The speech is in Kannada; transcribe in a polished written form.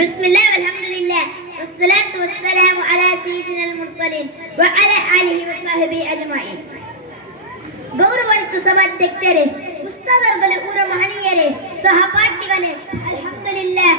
بسم الله والحمد لله والصلاة والسلام على سيدنا المرسلين وعلى آله وصحبه أجمعين. ಗೌರವಾನ್ವಿತ ಸಭಾಧ್ಯಕ್ಷರೇ, ಉಸ್ತಾದರುಗಳೇ, ಊರ ಮಹನೀಯರೇ, ಸಹಪಾಠಿಗಳೇ, ಅಲ್ಹಮ್ದುಲಿಲ್ಲಾಹ್